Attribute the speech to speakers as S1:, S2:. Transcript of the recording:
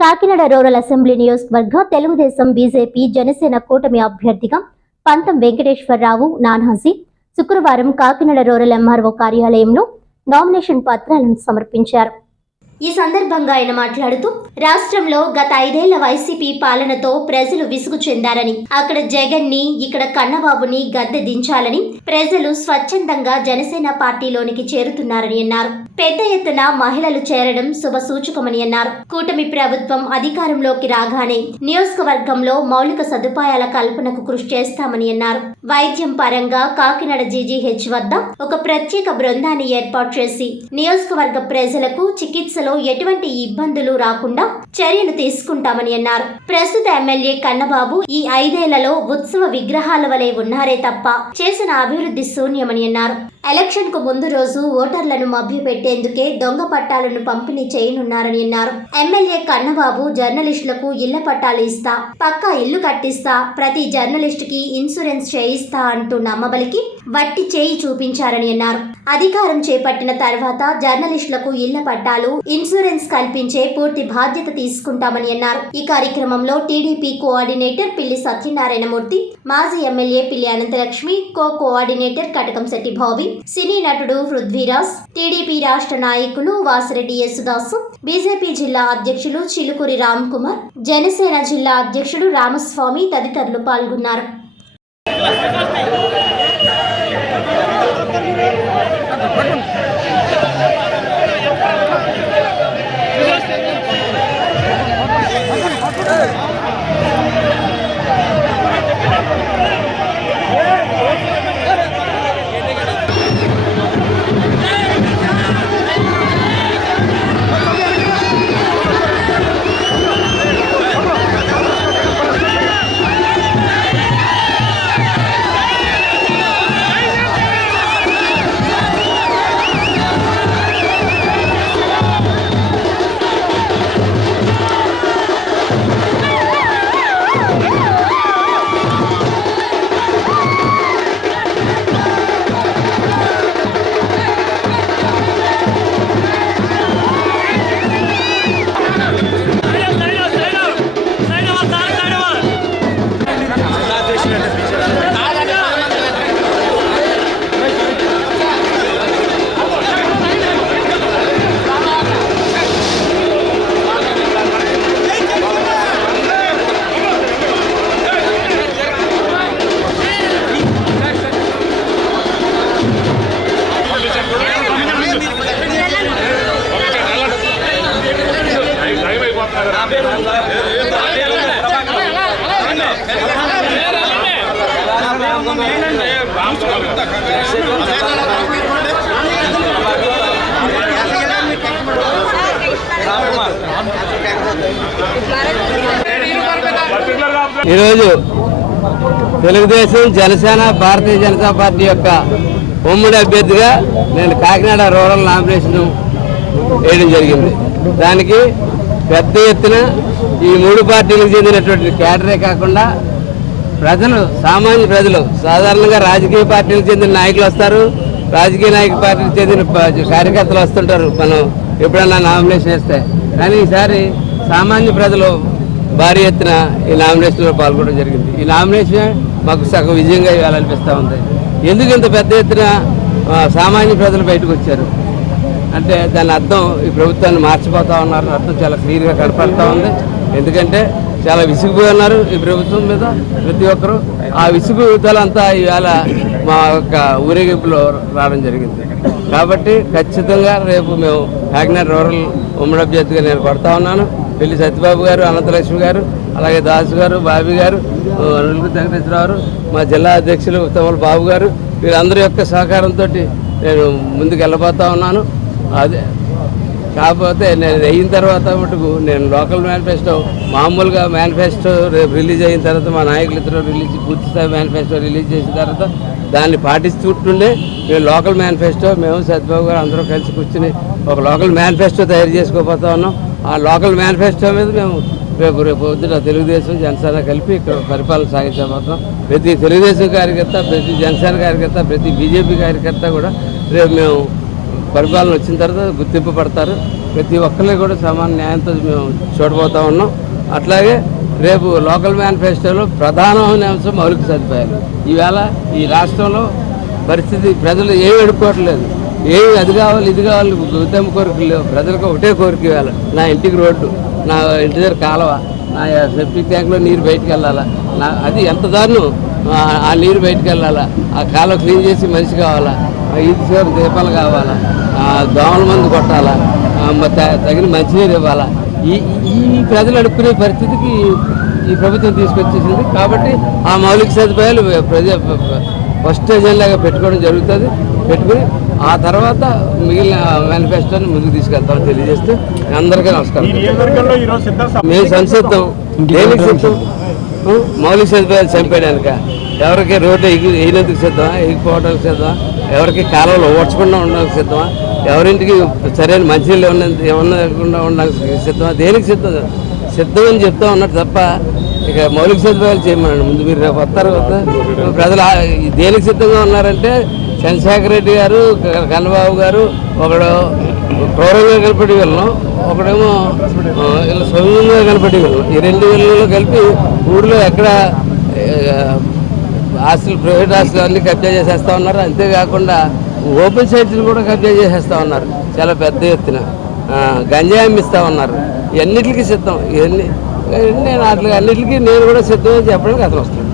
S1: Kakinada rural assembly నియోజకవర్గ Telugu Desam BJP Janasena కూటమి అభ్యర్థిగా పంతం వెంకటేశ్వరరావు నాన్హాసి శుక్రవారం కాకినాడ రూరల్ ఎంఆర్ఓ కార్యాలయంలో నామినేషన్ పత్రాలను సమర్పించారు. ఈ సందర్భంగా ఆయన మాట్లాడుతూ రాష్ట్రంలో గత ఐదేళ్ళ వైసీపీ పాలనతో ప్రజలు విసుగు చెందారని అక్కడ జగన్ని ఇక్కడ కన్నబాబుని గద్దె దించాలని ప్రజలు స్వచ్ఛందంగా జనసేన పార్టీలోనికి చేరుతున్నారని అన్నారు. పెద్ద ఎత్తున మహిళలు చేరడం శుభ సూచకమని అన్నారు. కూటమి ప్రభుత్వం అధికారంలోకి రాగానే నియోజకవర్గంలో మౌలిక సదుపాయాల కల్పనకు కృషి చేస్తామని అన్నారు. వైద్యం పరంగా కాకినాడ జీజీహెచ్ వద్ద ఒక ప్రత్యేక బృందాన్ని ఏర్పాటు చేసి నియోజకవర్గ ప్రజలకు చికిత్సలో ఎటువంటి ఇబ్బందులు రాకుండా చర్యలు తీసుకుంటామని అన్నారు. ప్రస్తుత ఎమ్మెల్యే కన్నబాబు ఈ ఐదేళ్ళలో ఉత్సవ విగ్రహాల వలె ఉన్నారే తప్ప చేసిన అభివృద్ధి శూన్యమని అన్నారు. ఎలక్షన్కు ముందు రోజు ఓటర్లను మభ్యపెట్టేందుకే దొంగ పట్టాలను పంపిణీ చేయనున్నారని అన్నారు. ఎమ్మెల్యే కన్నబాబు జర్నలిస్టులకు ఇళ్ళ పట్టాలు ఇస్తా పక్కా ఇల్లు కట్టిస్తా ప్రతి జర్నలిస్టుకి ఇన్సూరెన్స్ చేయిస్తా అంటూ నమ్మబలికి వట్టి చేయి చూపించారని అన్నారు. అధికారం చేపట్టిన తర్వాత జర్నలిస్టులకు ఇళ్ళ పట్టాలు ఇన్సూరెన్స్ కల్పించే పూర్తి బాధ్యత తీసుకుంటామని అన్నారు. ఈ కార్యక్రమంలో టీడీపీ కోఆర్డినేటర్ పిల్లి సత్యనారాయణమూర్తి మాజీ MLA Pilli Anantalakshmi co coordinator Katakamsetti Bobby cine నటుడు పృథ్వీరాజ్ టీడీపీ రాష్ట్ర నాయకులు వాసిరెడ్డి యేసుదాసు బీజేపీ జిల్లా అధ్యక్షులు చిలుకూరి రామ్ కుమార్ జనసేన జిల్లా అధ్యక్షుడు రామస్వామి తదితరులు పాల్గొన్నారు.
S2: ఈరోజు తెలుగుదేశం జనసేన భారతీయ జనతా పార్టీ యొక్క ఉమ్మడి అభ్యర్థిగా నేను కాకినాడ రూరల్ నామినేషన్ వేయడం జరిగింది. దానికి పెద్ద ఎత్తున ఈ మూడు పార్టీలకు చెందినటువంటి క్యాడరే కాకుండా ప్రజలు సామాన్య ప్రజలు సాధారణంగా రాజకీయ పార్టీలకు చెందిన నాయకులు వస్తారు. రాజకీయ నాయక పార్టీలకు చెందిన కార్యకర్తలు వస్తుంటారు. మనం ఎప్పుడన్నా నామినేషన్ వేస్తే. కానీ ఈసారి సామాన్య ప్రజలు భారీ ఎత్తున ఈ నామినేషన్లో పాల్గొనడం జరిగింది. ఈ నామినేషన్ మాకు సగం విజయంగా ఇవ్వాలనిపిస్తూ ఉంది. ఎందుకు ఇంత పెద్ద ఎత్తున సామాన్య ప్రజలు బయటకు వచ్చారు? అంటే దాని అర్థం ఈ ప్రభుత్వాన్ని మార్చిపోతా ఉన్నారు అర్థం చాలా క్లియర్గా కనపడతా ఉంది. ఎందుకంటే చాలా విసిగిపోయి ఉన్నారు ఈ ప్రభుత్వం మీద ప్రతి ఒక్కరు. ఆ విసుగుదలంతా ఈవేళ మా యొక్క ఊరేగింపులో రావడం జరిగింది. కాబట్టి ఖచ్చితంగా రేపు మేము కాకినాడ రూరల్ ఉమ్మడి అభ్యర్థిగా నేను కొడతా ఉన్నాను. పెళ్ళి సత్యబాబు గారు అనంతలక్ష్మి గారు అలాగే దాసు గారు బాబీ గారు అనిల్ వెంకటేశ్వరరావు మా జిల్లా అధ్యక్షులు ఉత్తమల బాబు గారు వీరందరి యొక్క సహకారంతో నేను ముందుకు వెళ్ళబోతా ఉన్నాను. అదే కాకపోతే నేను అయిన తర్వాత మటుకు నేను లోకల్ మేనిఫెస్టో మామూలుగా మేనిఫెస్టో రేపు రిలీజ్ అయిన తర్వాత మా నాయకులు ఇద్దరు రిలీజ్ పూర్తిస్థాయి మేనిఫెస్టో రిలీజ్ చేసిన తర్వాత దాన్ని పాటిస్తుంటుండే. మేము లోకల్ మేనిఫెస్టో మేము సత్యబాబు గారు అందరూ కలిసి కూర్చుని ఒక లోకల్ మేనిఫెస్టో తయారు చేసుకోబోతా ఉన్నాం. ఆ లోకల్ మేనిఫెస్టో మీద మేము రేపు రేపు పొద్దున తెలుగుదేశం జనసేన కలిపి ఇక్కడ పరిపాలన సాగించబోతున్నాం ప్రతి తెలుగుదేశం కార్యకర్త ప్రతి జనసేన కార్యకర్త ప్రతి బీజేపీ కార్యకర్త కూడా రేపు మేము పరిపాలన వచ్చిన తర్వాత గుర్తింపు పడతారు. ప్రతి ఒక్కరిని కూడా సమాన న్యాయంతో మేము చూడబోతా ఉన్నాం. అట్లాగే రేపు లోకల్ మేనిఫెస్టోలో ప్రధానమైన అంశం మౌలిక సదుపాయాలు. ఈవేళ ఈ రాష్ట్రంలో పరిస్థితి ప్రజలు ఏమి ఎడుకోవట్లేదు ఏమి అది కావాలి ఇది కావాలి గుర్తింపు కోరికలు లేవు. ప్రజలకు ఒకటే కోరిక ఇవ్వాలి నా ఇంటికి రోడ్డు నా ఇంటి దగ్గర కాలువ నా సెప్టిక్ ట్యాంక్లో నీరు బయటికి వెళ్ళాలా? నా అది ఎంత దారుణం? ఆ- నీరు బయటికి వెళ్ళాలా? ఆ కాలువ క్లీన్ చేసి మనిషి కావాలా? ఆ ఈది సేవ దీపాలు కావాలా? ఆ దోమల మందు కొట్టాలా? తగిన మంచినీరు ఇవ్వాలా? ఈ ఈ ప్రజలు అడుక్కునే పరిస్థితికి ఈ ప్రభుత్వం తీసుకొచ్చేసింది. కాబట్టి ఆ మౌలిక సదుపాయాలు ప్రజ ఫస్ట్ ఎజెండాగా పెట్టుకోవడం జరుగుతుంది. పెట్టుకుని ఆ తర్వాత మిగిలిన మేనిఫెస్టోని ముందుకు తీసుకెళ్తామని తెలియజేస్తూ అందరికీ నమస్కారం. మేము సంసిద్ధం. దేనికి సిద్ధం? మౌలిక సదుపాయాలు చంపేయడానిక? ఎవరికి రోడ్డు ఎగి వేయనందుకు సిద్ధమా? ఎగిపోవడానికి సిద్ధమా? ఎవరికి కాలంలో ఓడ్చకుండా ఉండడానికి సిద్ధమా? ఎవరింటికి సరైన మంచినీళ్ళు ఉన్నంత ఇవ్వకుండా ఉండడానికి సిద్ధమా? దేనికి సిద్ధం? సిద్ధం అని చెప్తా ఉన్నట్టు తప్ప ఇక మౌలిక సదుపాయాలు చేయమనండి. ముందు మీరు రేపు వస్తారు కదా. ప్రజలు దేనికి సిద్ధంగా ఉన్నారంటే చంద్రశేఖర్ రెడ్డి గారు కన్నబాబు గారు ఒకడు క్రౌరంగా కనపడి వెళ్ళం. ఒకడేమో ఇలా సౌమ్యంగా కనపడి వెళ్ళం. ఈ రెండు వెళ్ళలో కలిపి ఊళ్ళో ఎక్కడ ఆ, ఆస్తులు ప్రైవేట్ ఆస్తులు అన్ని కబ్జా చేసేస్తా ఉన్నారు. అంతేకాకుండా ఓపెన్ సైట్స్ని కూడా కబ్జా చేసేస్తా ఉన్నారు. చాలా పెద్ద ఎత్తున. గంజాయి అమ్మిస్తా ఉన్నారు. ఇవన్నిటికీ సిద్ధం. ఇవన్నీ నేను వాటికి అన్నిటికీ నేను కూడా సిద్ధం అని చెప్పడానికి అతను వస్తాను